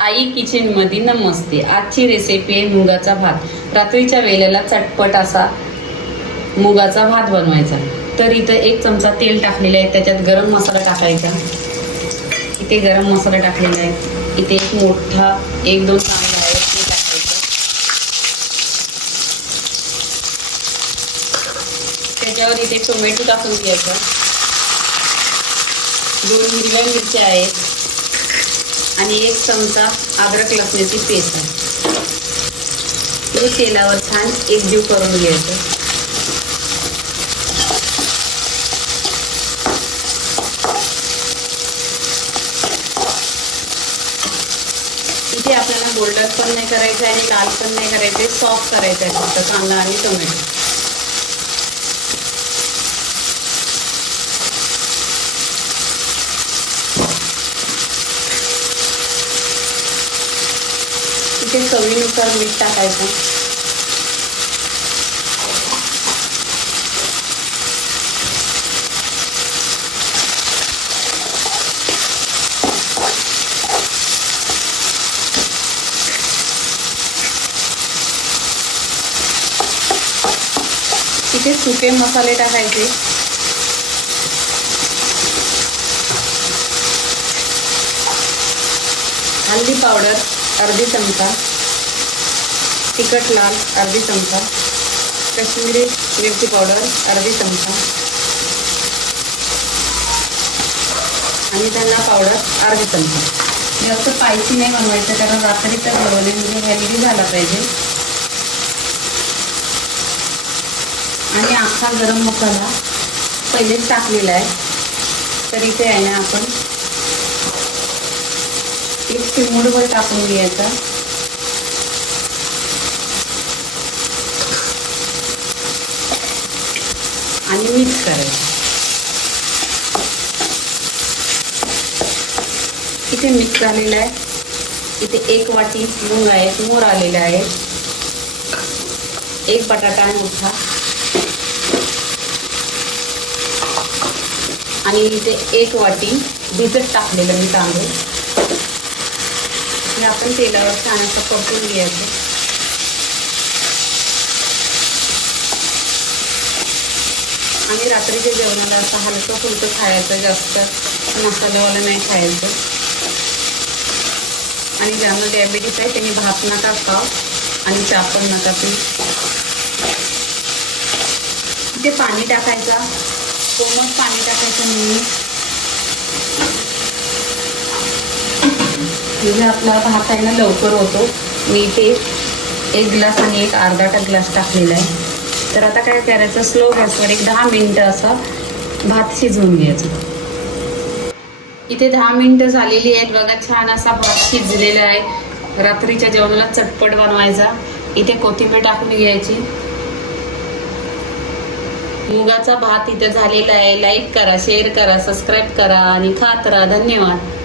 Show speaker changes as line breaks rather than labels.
आई किचनमध्ये नमस्ते. आजची रेसिपी आहे मुगाचा भात. रात्रीच्या वेळेला चटपट असा मुगाचा भात बनवायचा. तर इथं एक चमचा तेल टाकलेलं आहे त्याच्यात गरम मसाला टाकायचा. इथे गरम मसाला टाकलेला आहे. इथे एक मोठा एक दोन कांदा आहे ते टाकायचं. त्याच्यावर इथे टोमॅटो टाकून घ्यायचा. दोन हिरव्या मिरच्या आहेत. आणि एक चमचा अद्रक लसण्याची पेस्ट आहे. हे तेलावर छान एकजीव करून घ्यायचं. इथे आपल्याला गोल्डन पण नाही करायचं आणि लाल पण नाही करायचे सॉफ्ट करायचं आहे फक्त कांदा आणि टोमॅटो. इथे चवीनुसार मीठ टाकायचं. इथे सुके मसाले टाकायचे. हल्दी पावडर. अर्धी चमचा तिखट लाल अर्धी चमचा कश्मीरी मिरची पावडर अर्धी चमचा. आणि त्यांना पावडर अर्धी चमचा. जास्त स्पायसी नाही बनवायचं कारण रात्री तर बनवले म्हणजे हेल्दी झाला पाहिजे. आणि अख्खा गरम मसाला पहिलेच टाकलेला आहे. तर इथे आहे ना आपण चिमूडभर टाकून घ्यायचा. आणि मिक्स करायचं. इथे मिक्स झालेलं आहे. इथे एक वाटी मूग आहे मोर आलेला आहे. एक बटाटा मोठा आणि इथे एक वाटी भिजत टाकलेलं मी तांदूळ. हे आपण तेलावर छान असं परतून घ्यायचं आणि रात्रीच्या जेवणाला असं हलकं फुलकं खायचं जास्त मसालेवालं नाही खायचं. आणि ज्यांना डायबिटीस आहे त्यांनी भात नका खाव आणि चहा पण नका पी ते पाणी टाकायचा. कोमट पाणी टाकायचं नेहमी म्हणजे आपला भात आहे ना लवकर होतो. मी इथे एक ग्लास आणि एक अर्धा ग्लास टाकलेला आहे. तर आता काय करायचं स्लो गॅसवर एक दहा मिनटं असा भात शिजवून घ्यायचा. इथे दहा मिनटं झालेली आहेत. बघा छान असा भात शिजलेला आहे. रात्रीच्या जेवणाला चटपट बनवायचा. इथे कोथिंबीर टाकून घ्यायची. मुगाचा भात इथे झालेला आहे. लाईक करा शेअर करा सबस्क्राईब करा आणि खात राहा. धन्यवाद.